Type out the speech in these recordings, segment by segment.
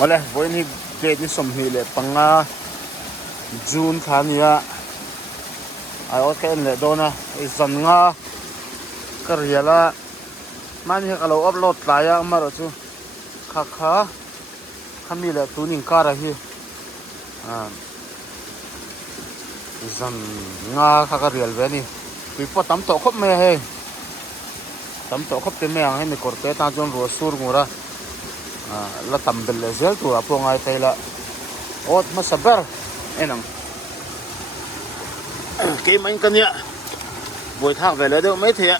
ole boy ni be ni som hi le panga June thania ai ot ken le dona izan nga kariala mani kalo upload tlaya maro chu kha kha khami le tuning kara hi izan nga kha karial ve ni pipo tam to khop me he tam to khop te me ang he ni korte ta jon ro sur ngura la tam bel le zel tu apo ngai taila ot ma sabar enang ke main kania boi thak ve le de mai the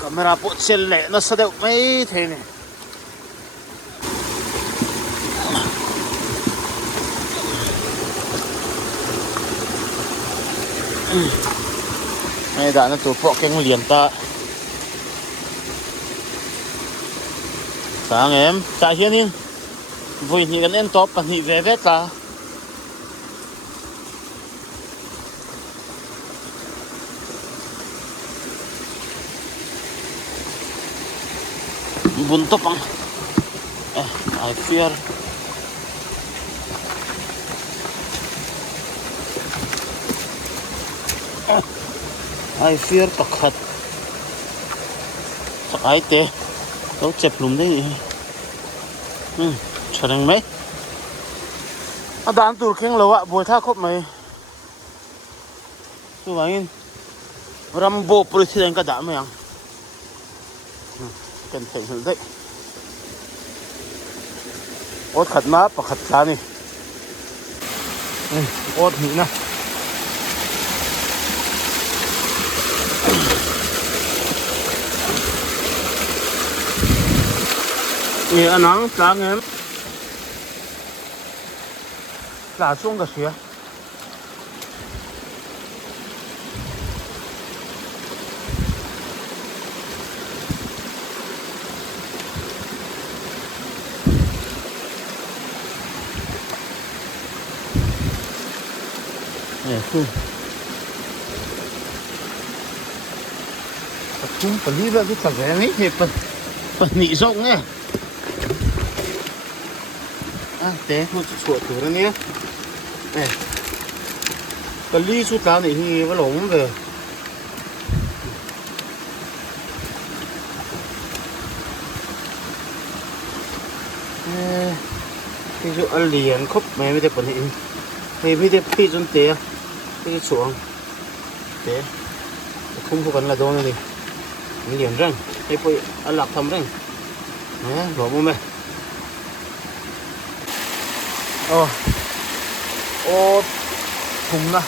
camera po sel le na sa de mai the ni ai đã nó tụ po keng liền ta sáng em tại hiện in vui thì gần em top thì về vết ta bun top ang I fear pakhat sakay te đâu chẹp lùm đấy chả mấy đàn tụt khen lâu ạ bồi tha khóc mày chú anh Rambo president cả đã mày ăn cần phải hiểu đấy ốt khát má và khát lá này ốt nhỉ nè nghe anh nói sáng em là xuống cái gì nè không phải đi ra cái thằng này thì phần nị rộng nhé té nó chuột thử đó nhé này cái ly chút lá này thì nó lỏng về cái chỗ ăn liền khóc mày mới được phần hình hay mới được phi chân té cái chuồng té không có cần là đâu này liền răng hay phải ăn lạc thầm răng nè bỏ vô mày ô thùng nè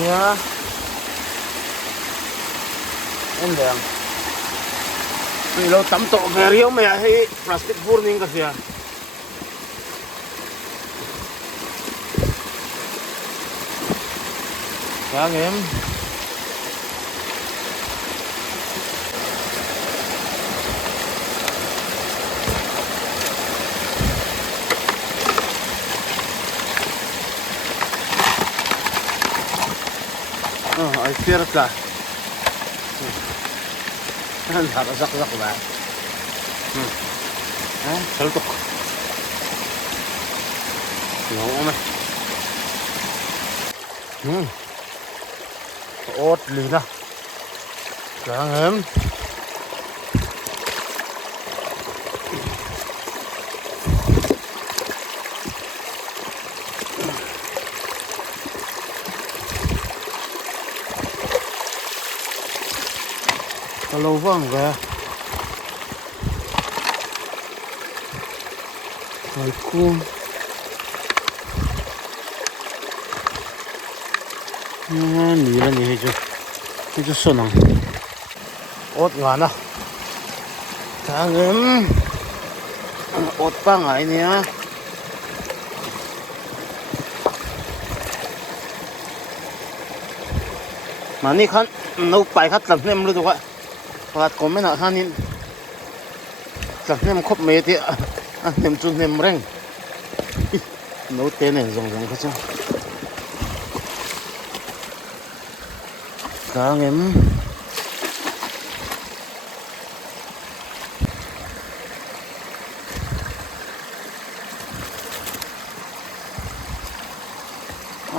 nhá em đèn vì lâu tắm tổ về riêu mày hay plastic burning cái gì à em I fear là anh thả nó rắc lại sel tục ngon mày ốt lì nè sáng em lâu vâng về rồi cuông nỉ là nỉ cho xuân à ốt ngán à tháng em ốt băng ấy nè mà ní khăn nấu bài khát làm nem luôn được ạ phát có mấy nào han in làm nem khóc mệt thì nem chun nem reng nấu tên này rong cái chứ sáng em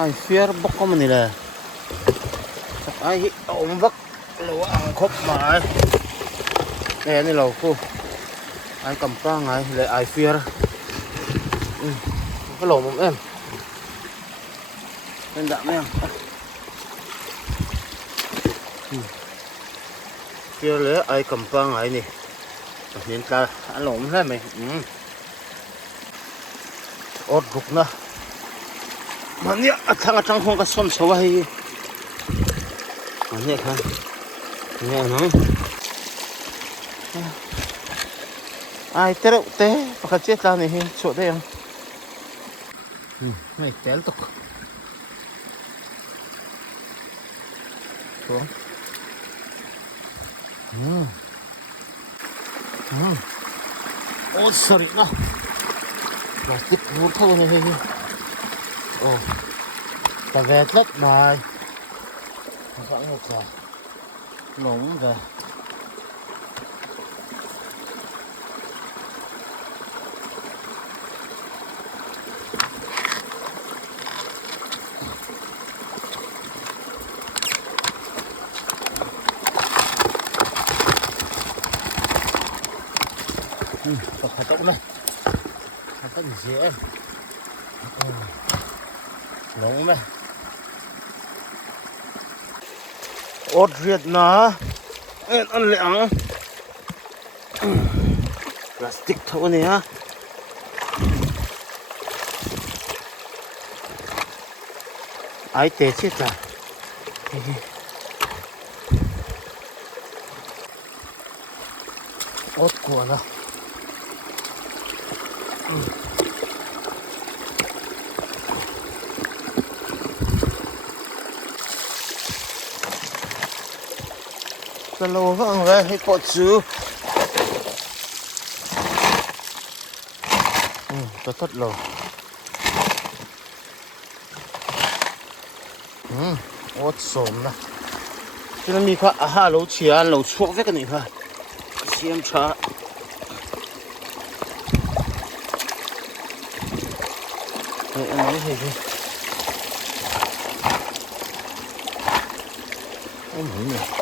ai fier bốc có mình là ai ống vắt lỗ ăn khóc mà nè này lỗ cô ai cầm pa ngay lại ai fier cái lỗ một em nên đạm em fier lấy ai cầm pa ngay nè nên ta ăn lỗ hết mày ớt rục na mà nhớ thằng trong không có xôn xấu hay mà nhớ khăn nhớ nó ai té đâu té và chết ra này chỗ đây không này té tục xuống ôi sorry nó plastic hút thôi này ồ và về rất này vẫn một giờ nóng rồi phải tốt này phải gì em nóng này ớt Việt nó ăn lẹng plastic thôi này ha ai té chết à ớt của nó cái lô vâng về hay có chứ có thật lô ớt xồm nè cho nên mình phải lẩu chè lẩu chuột với cái này phải xiêm chả đây anh nói gì đi anh nói gì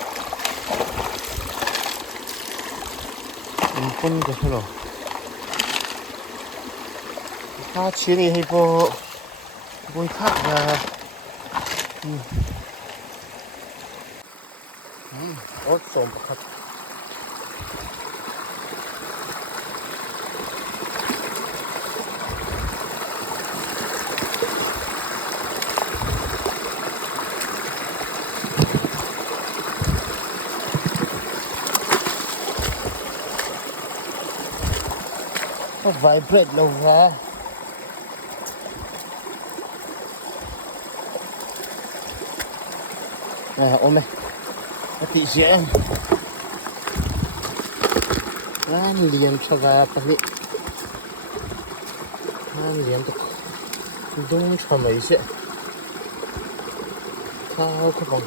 con cái thế nào ta chia này hay bộ bôi thác là ớt xồm bạc vibrate lâu ra này ôm này nó tị dễ ăn liền cho vào phải đi ăn liền được đúng cho mấy dễ sao các bạn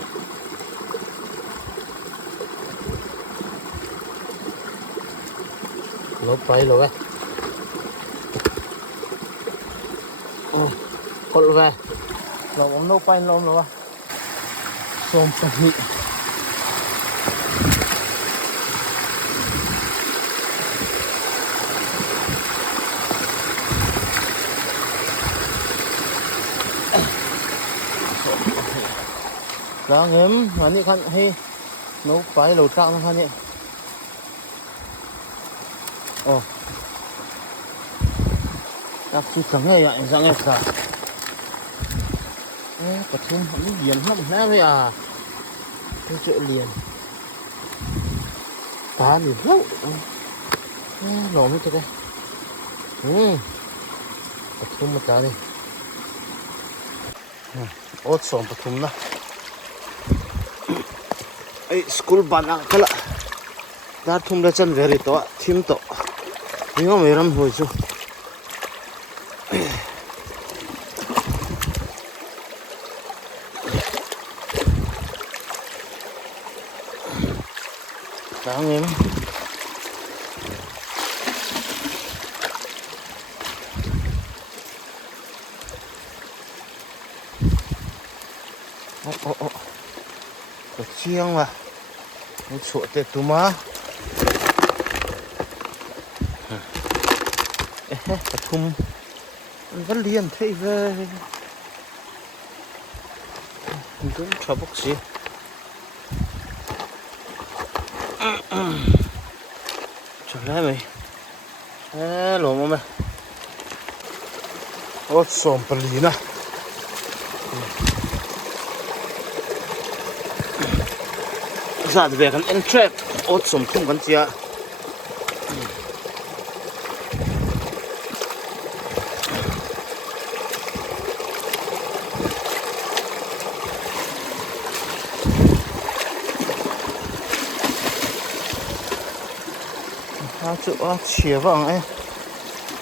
nó bay rồi con về nó bóng nâu bay lông rồi xôm sạch nhị đó ngếm mà nhị khăn hay nấu bay lầu trạng khăn nhị đáp chú chẳng nghe vậy ra nghe cả có thương không liền lắm nè vậy à cái chỗ liền ta liền lâu nổ như thế đây có thương một ta đi ớt xồm có thương đó ấy school bạn ăn cái lạ đã thương ra chân về to thêm to nhưng mà mấy năm hồi chứ đáng em ô có chiêng mà nó chỗ tết tù má cái thùng vẫn liền thấy về đúng cho bốc xí trở lại mày hello mà mày ốt xôm bẩn lì nè giặt về cái entrap ốt xôm không cần chia chỗ chia vàng ấy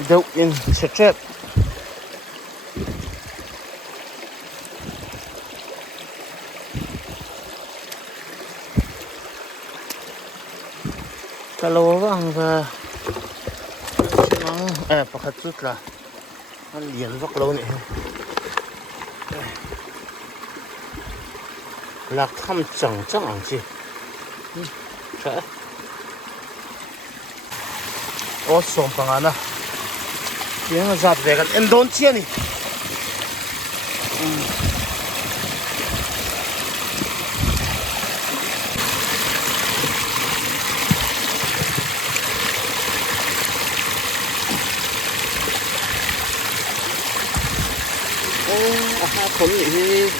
đậu in strap kalau vàng và nó pakai chút là nó liền vóc lâu này lạc thăm chẳng chẳng gì sẽ ốt xôm bằng anh tiếng giặt về cái em đón chia này khốn gì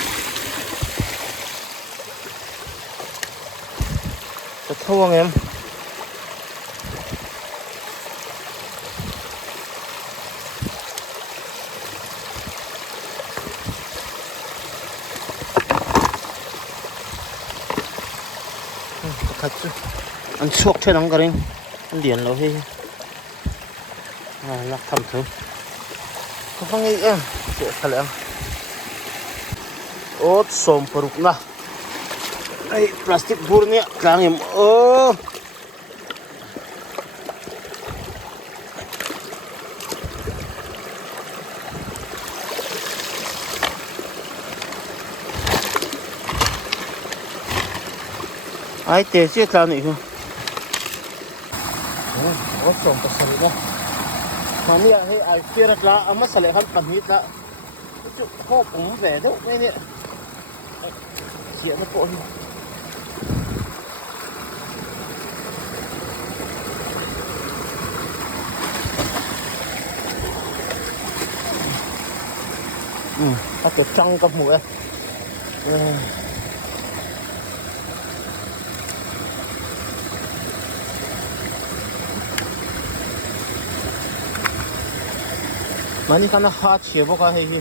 thật thua anh em thật chứ ăn suốt thế nóng cái anh điền lâu hết lắc thầm thử không nghĩ em chuyện thật lẽ ốt xôm peruk na đây plastic burnya kang em ai tê chứ tao này không ốt xôm pasal na mania hay ai kia là ama sale kan panhit la chu ho cũng về đâu cái này chuyện nó bộ có cái trăng cấp mũi mà đi khăn nó hot chia bốc hay gì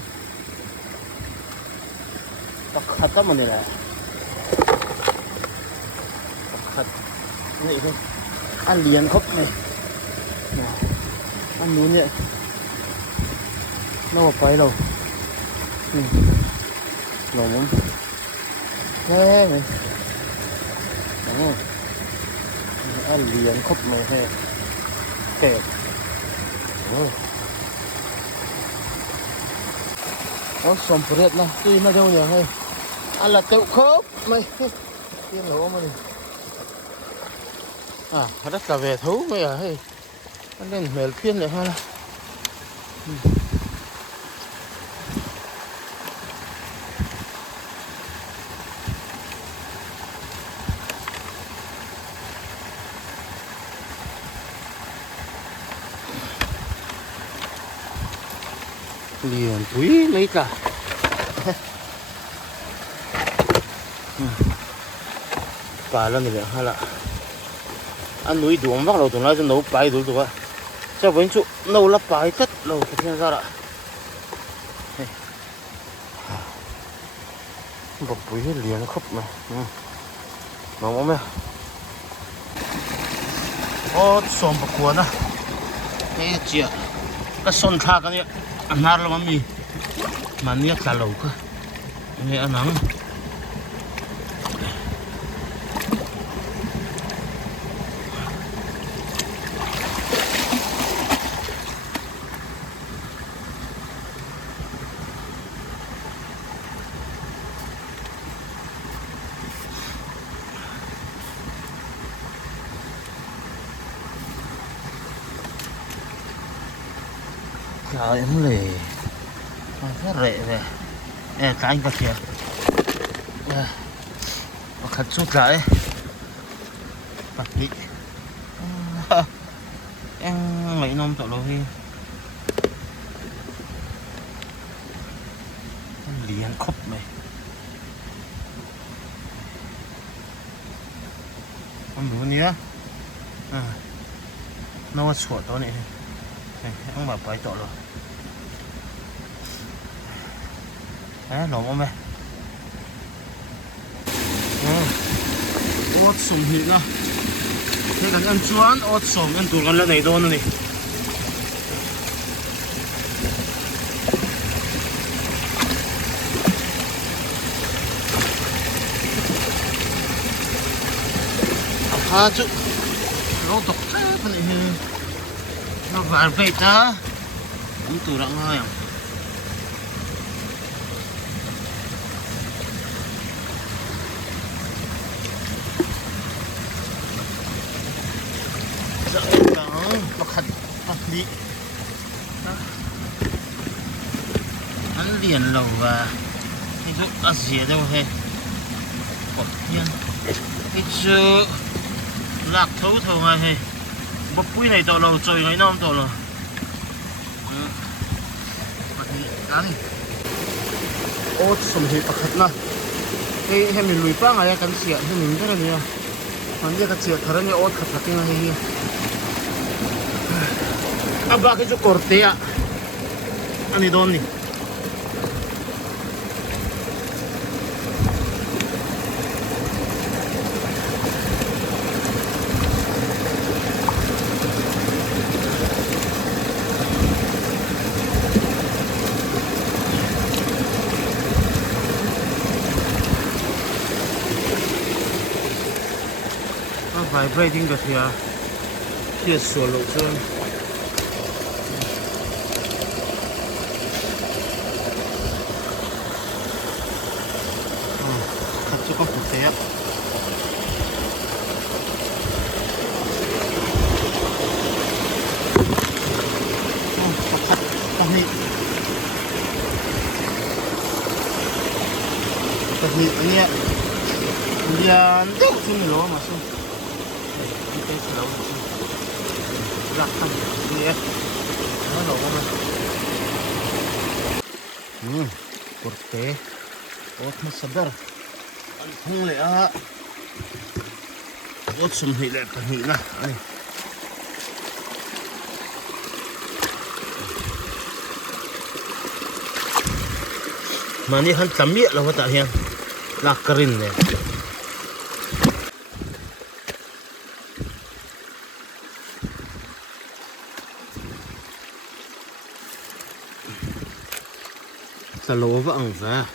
tắc khát lắm này này khát này thôi ăn liền khóc này ăn núi này nó phải đâu lồng lắm thế này ăn liền khóc này thế kẹt ốt xôm phượt này tuy nó đâu nhỉ hay ăn là tiêu khớp mày tiên lỗ mà rất là về thú mày hay ăn lên mèo phiên lại ha liền túi mấy cả bà lên thì hay là ăn núi đuống vác đầu tụi nó cho nấu bài đủ tụi cho với chú nấu lắp bài tất lâu cái thiên ra lại bọc túi liền khóc mà nóng không ốt xôm bọc cuốn á cái chuyện cái son tha cái này ăn nار lắm mì mà niết cả lẩu cơ nghe ăn nắng trời em lì cái rệ về cái anh bạc kìa khát chút lại bạc đi em mấy năm tội lỗi liền khóc mày không đủ nhé nó sủa to này ông bà phải tội rồi đấy lỏng không mày ớt sùng hị nữa thế cần ăn chuan ớt sùng ăn tủi con lên này đâu nữa này chứ nó độc thế này nó vài vậy ta cũng tủi rộng hơi à đi hắn liền lầu và cái lúc ăn gì đâu hết còn nhiên cái chữ lạc thấu thầu ngay hay bắp quý này tàu lầu trời ngày năm tàu lầu cá này ớt sầm hì bạc hạt na cái hem mình lùi phăng ai cần xịt hem mình cái này nè hắn đi cái xịt thằng này ớt hạt cái này abang cái chỗ corte à anh đi đâu nè vibrating cái gì à kia sửa lộ sơn có phụ tép tadi ini dia tuh sini loh masuk kita selalu belakang ini ya mana mana kurte oh sadar không lẽ ớt sum hị lại cả hị nè đây mà đi hắn tắm miệng là có tại hiện là kering này ta lố vọng ra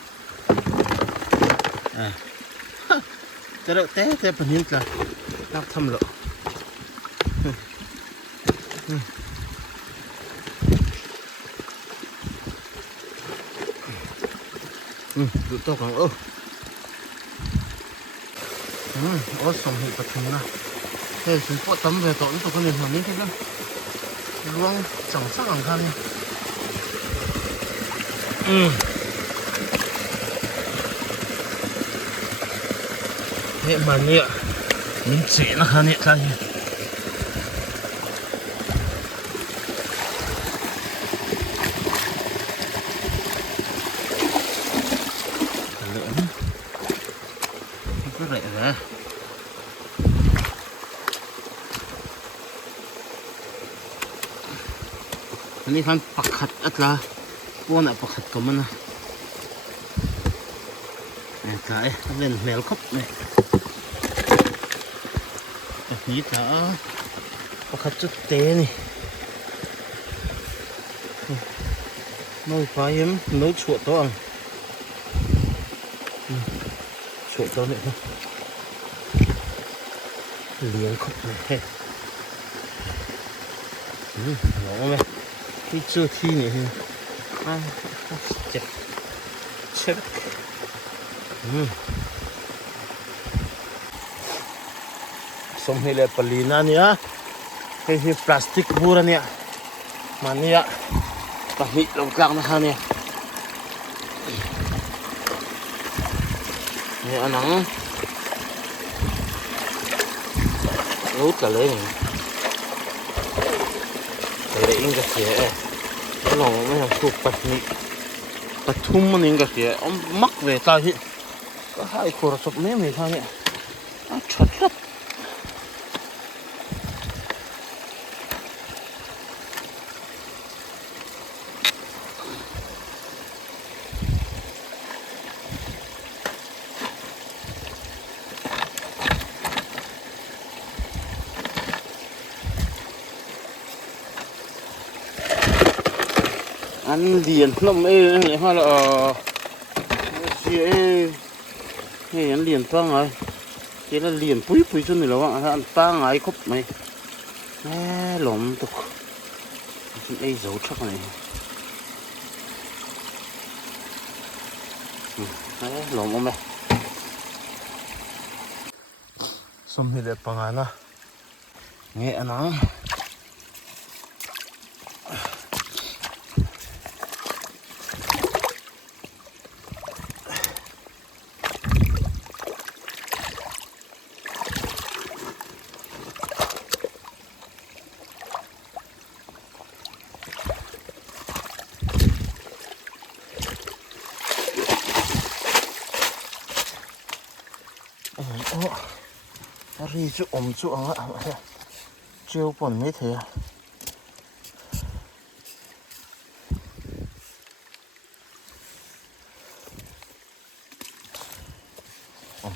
cái đó té té phần hiện là đắp thâm lộ tụi tôi còn ớt sòng hị bật thùng na thế chúng có tấm về tổn tôi có liền hoàn thế đó luông chẳng sắc bằng khăn thế mà nhẹ mình chỉ nó khăn nhẹ ra nhỉ cứ rẻ ra ini kan pakat atlah pun nak pakat ke mana cái lên mèo khóc này tí thở pakat chút té này nấu phải em nấu chuột to ăn chuột to này thôi liền khóc này nó này cái chưa thi này chết chết xong hay là palina niya hay plastic bura niya mania pahnih lo tlak na ha nè nè anang lút cả lấy này để in cái gì nó lòng mới là chụp pahnih pathum man in cái gì ông mắc về ta hi có hai khổ sụp mấy mấy thôi nè chặt lắm ăn liền lắm ê này hoa là gì ê nghe ăn liền toang rồi chỉ là liền pui cho này là ăn toang ấy khúc mày nè lỏng tục ê dấu chắc này nè lỏng ông mày xong thì đẹp bằng anh à nghe nó ri chú chú ăn á chiêu bẩn mấy thế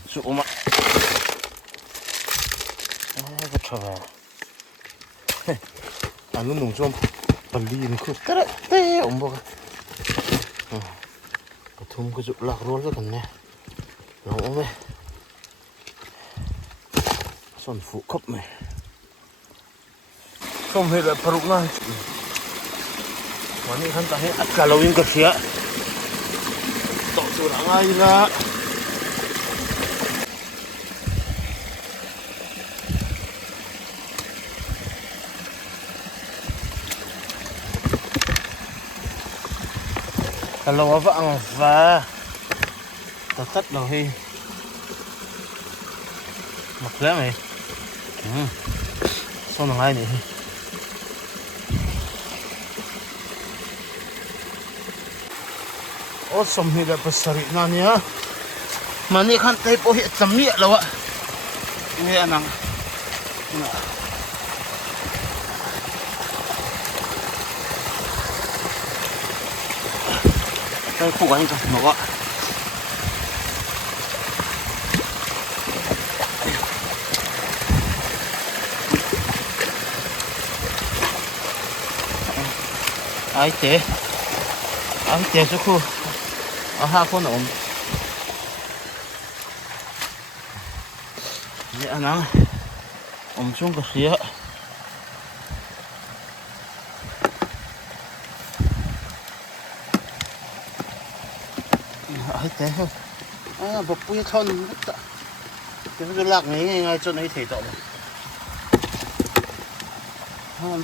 chú mà cái trò ăn nó nồng chôm bẩn đi nó cứ cái đấy bọc cái thùng cái rượu lạc rồi cái này nó ôm son phụ khóc này không hề là paru na mà này khăn ta hết cả lâu in cái xía tổ chức là ngay ra cả lâu vợ và tắt đầu hi mặc lẽ này sao nó ngay này ô xong thì là pasari na nhá mà này khăn tay po hiện chấm miệng đâu ạ nghe năng đây phụ anh cả nó ạ ai té cho khu ở hai con ổn vậy nè ổn xuống cái xía ai té không bọc bùi thon cái lạc này ngay chỗ này thể tọt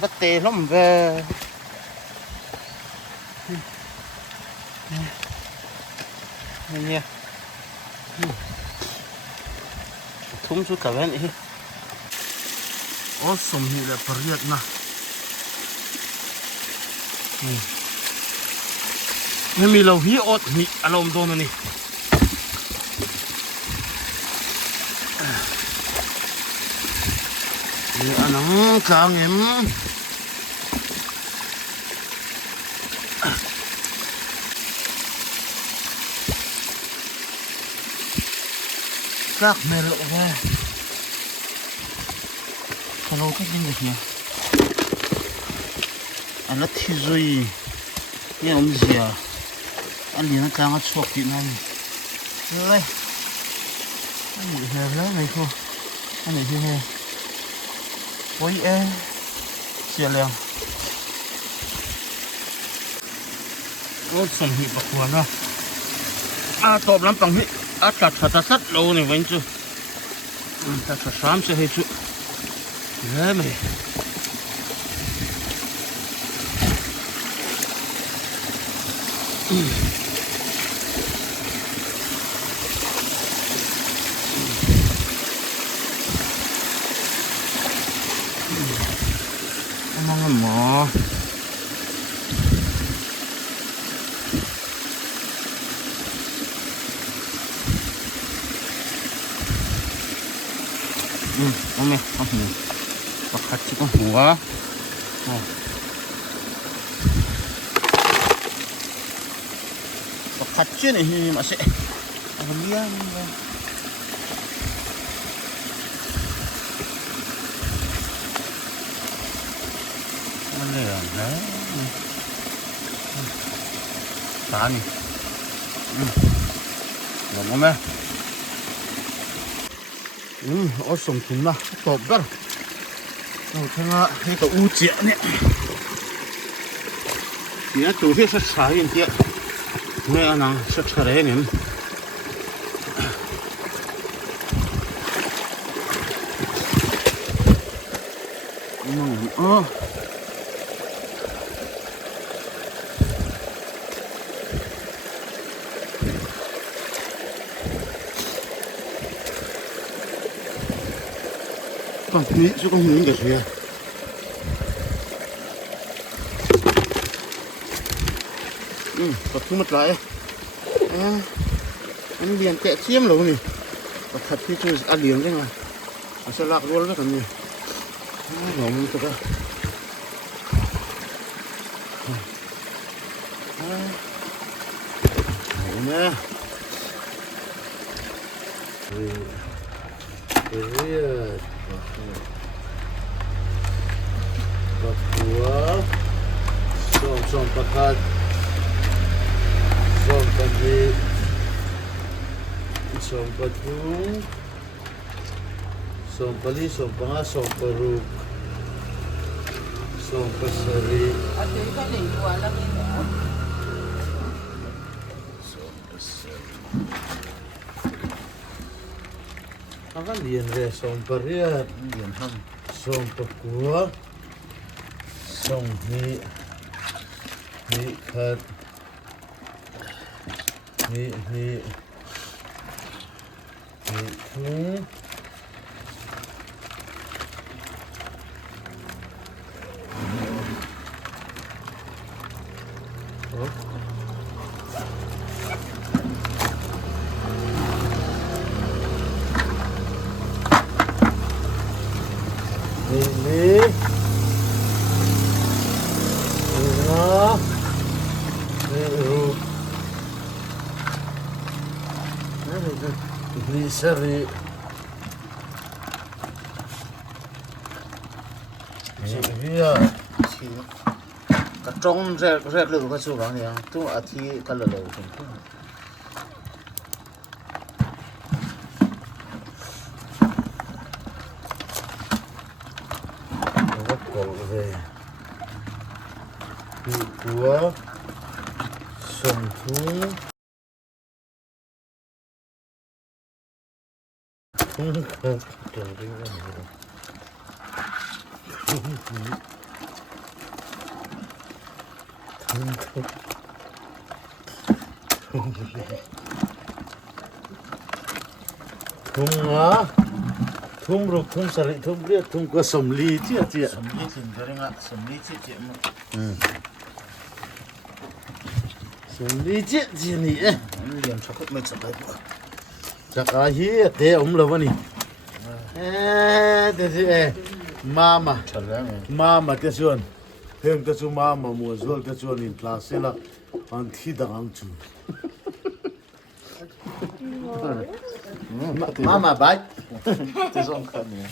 bắt tê lắm về nha thúng chút cả bên này ô sum hi là pariat na nên mi lâu hi ốt mi alom don này ni anang kang em các mẹ lộ ra hello các anh nhỉ anh nó thi rồi nghe ông gì à anh liền nó càng nó sọc chuyện này đây anh bị hề lấy này không anh này hề ôi ê xìa liền ôi sầm hị bạc quần à tộp lắm bằng hị chặt sắt lâu này vẫn chưa chặt sám sẽ hết chút thế mày มองหมอเอาไหมเอาหูปักขัดชิบหัวปักขัดชินี่มาเสะเอาเลี้ยงมันเหลืองนะตานี่เดี๋ยวมั้งไหมเอาส่งถุงนะตบกันเราทั้งให้กับอูเจียเนี่ยเดี๋ยวตัวที่สักสายอย่างเงี้ยไม่เอาหนังสักสายเนี่ยตอนนี้จะต้องหนีกันเสียตัดทุ่มมัดไหลอันนี้เรียนแกะเชี่ยมเหรอนี่ตัดขัดที่คืออันเลียงได้ไงอาสลักล้วนแล้วกันนี่หอมมันตัวก็เห็นไหมPapua, som pakat, som pagi, som patung, som pali, som panga, som paruk, som pasari. Ate ka din, wala din. Som pasari. Akan lian re som pariat, lian ham, som Papua. Song hi khat hi thung Sari Iya Kacong rek lu ka su bang yang tu ati kala lo tu Apa kol ve Dua Somthung thung rục thung sari thung riết thung có sầm ly chứ chị sầm ly thì cái này sầm ly chứ chị mà sầm ly chứ chị nhỉ liền cho khách mấy sập đấy chắc là hi thế ông là vani thế mama thế xuân thêm thế xuân mama mua rồi thế xuân in class là anh thi đang chú mama bye thế xuân khăn nhỉ